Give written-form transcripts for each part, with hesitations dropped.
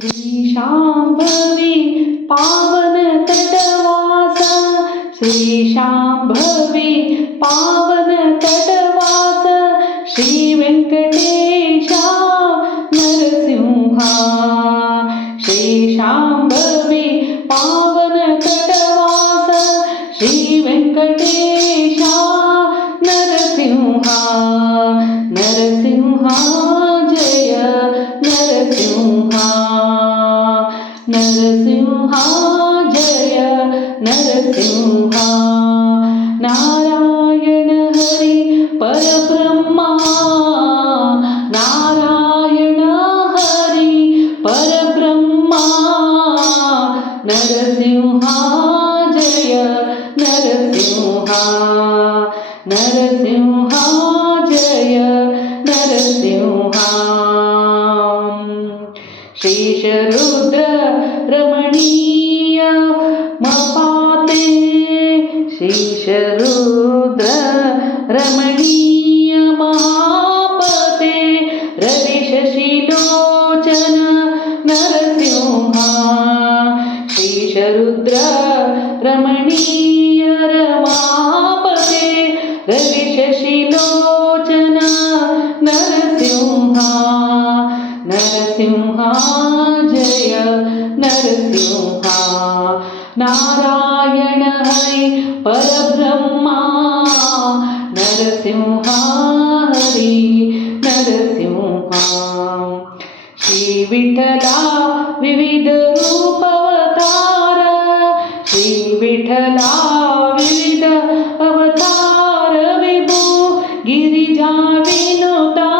श्री शांभवी पावन तटवास, श्री शांभवी पावन तटवास, श्री वेंकटेशा नरसिंहा। श्री शांभवी पावन तटवास, श्री वेंकटेशा नरसिंहा। नरसिंहा जय नरसिंहा, नरसिंहा जय नरसिंहा। नारायण हरि परब्रह्मा, नारायण हरि परब्रह्मा। नरसिंहा जय नरसिंहा, नरसिंहा जय नरसिंहा। शेषरुद्र रमणीय मपाते, शेषरुद्र रमणीय महापते, रवि शशिलोचन नरसिंहा। शेषरुद्र रमणीय रमापते, रवि शशिलोचन नरसिंहा। नरसिंहा जय नरसिंहा। नारायण हरि परब्रह्मा, नरसिंहा हरि नरसिंहा। श्री विठ्ठला विविध रूप अवतार, श्री विठ्ठला विविध अवतार, विभू गिरिजा विनुता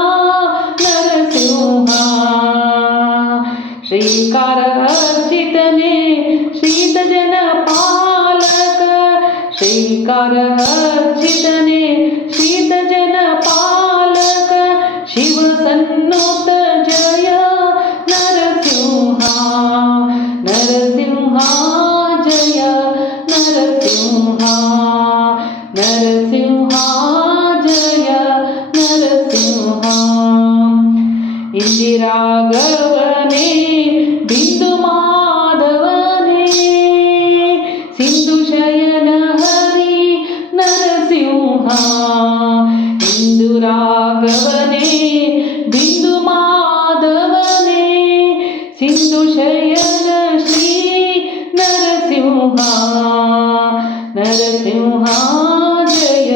नरसिंहा। श्रीकार अर्चितने शीत जन पालक, श्रीकार अर्चितने शीत जन पालक, शिव सन्नुत जय नरसिंहा। नरसिंहा जय नरसिंहा, नरसिंहा जय नरसिंहा। इंदिरा गवने बिंदु माधवने, सिंधु शयन हरि नरसिंहा। इंदिरा गवने बिंदु माधवने, सिंधु शयन श्री नरसिंहा। नरसिंहा जय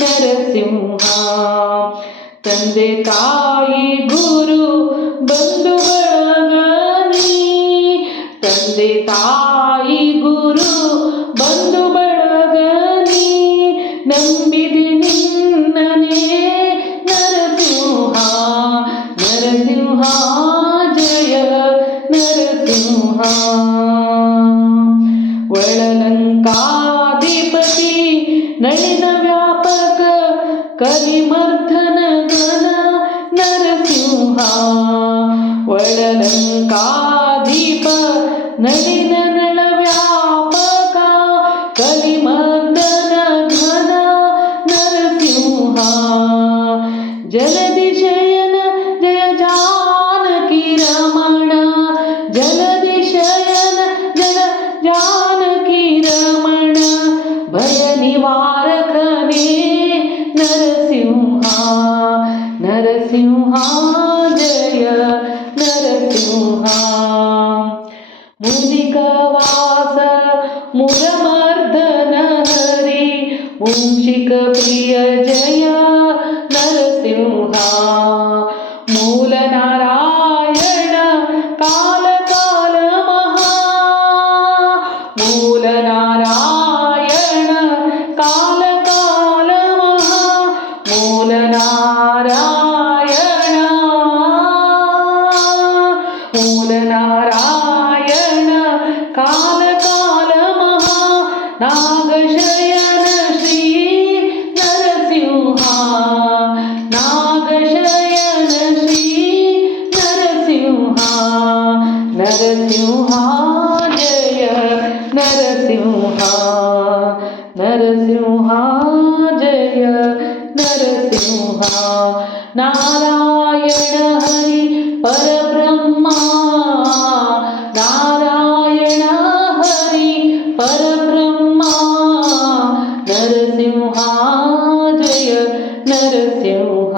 नरसिंहा। ತಂದೆ ತಾಯಿ ಗುರು ಬಂಧು ಬಳಗನಿ, ತಂದೆ ತಾಯಿ ಗುರು ಬಂಧು ಬಳಗನಿ, ನಂಬಿದೆ ನಿನ್ನನೆ ನರಸಿಂಹ। ನರಸಿಂಹ ಜಯ ನರಸಿಂಹ। ಒಳಲಂಕಾಧಿಪತಿ ನಳಿನ ವ್ಯಾಪಕ ಕಲಿಮರ್ಧನ ಘನ ನರಸಿಂಹ। ಒಳಲಂಕಾಧಿಪ ನಳಿನ ನಳ ವ್ಯಾಪಕ ಕಲಿಮರ್ಧನ ಘನ ನರಸಿಂಹ। ಜಲಧಿ ಶಯನ ಜಯ ಜಾನಕಿ ರಮಣ, ಜಲಧಿ ಶಯನ ಜಯ ಜಾನಕಿ ರಮಣ, ಭಯ ನಿವಾರಕನೇ ನರಸಿಂಹ। ನರಸಿಂಹ ಜಯ ನರಸಿಂಹ। ಮುದಿಕವಾಸ ಮುರಮರ್ದನ ಹರಿ, ಮೂಷಿಕ ಪ್ರಿಯ ಜಯ ನರಸಿಂಹ। ಮೂಲ ನಾರಾಯಣ ಕಾಲ ಕಾಲ ಮಹಾ, ಮೂಲ ನಾರಾಯಣ ಕಾಲ ಕಾಲ ಮಹಾ, ಮೂಲ ನಾರಾಯಣ, ಮೂಲ ನಾರಾಯಣ ಕಾಲ ಕಾಲ ಮಹಾ, ನಾಗಶಯನ ಶ್ರೀ ನರಸಿಂಹ। ನಾಗಶಯನ ಶ್ರೀ ನರಸಿಂಹ। ನರಸಿಂಹ ಜಯ ನರಸಿಂಹ, ನರಸಿಂಹ ಜಯ ನರಸಿಂಹ। ನಾರಾಯಣ ಹರಿ परब्रह्मा। ನರಸಿಂಹ ಜಯ ನರಸಿಂಹ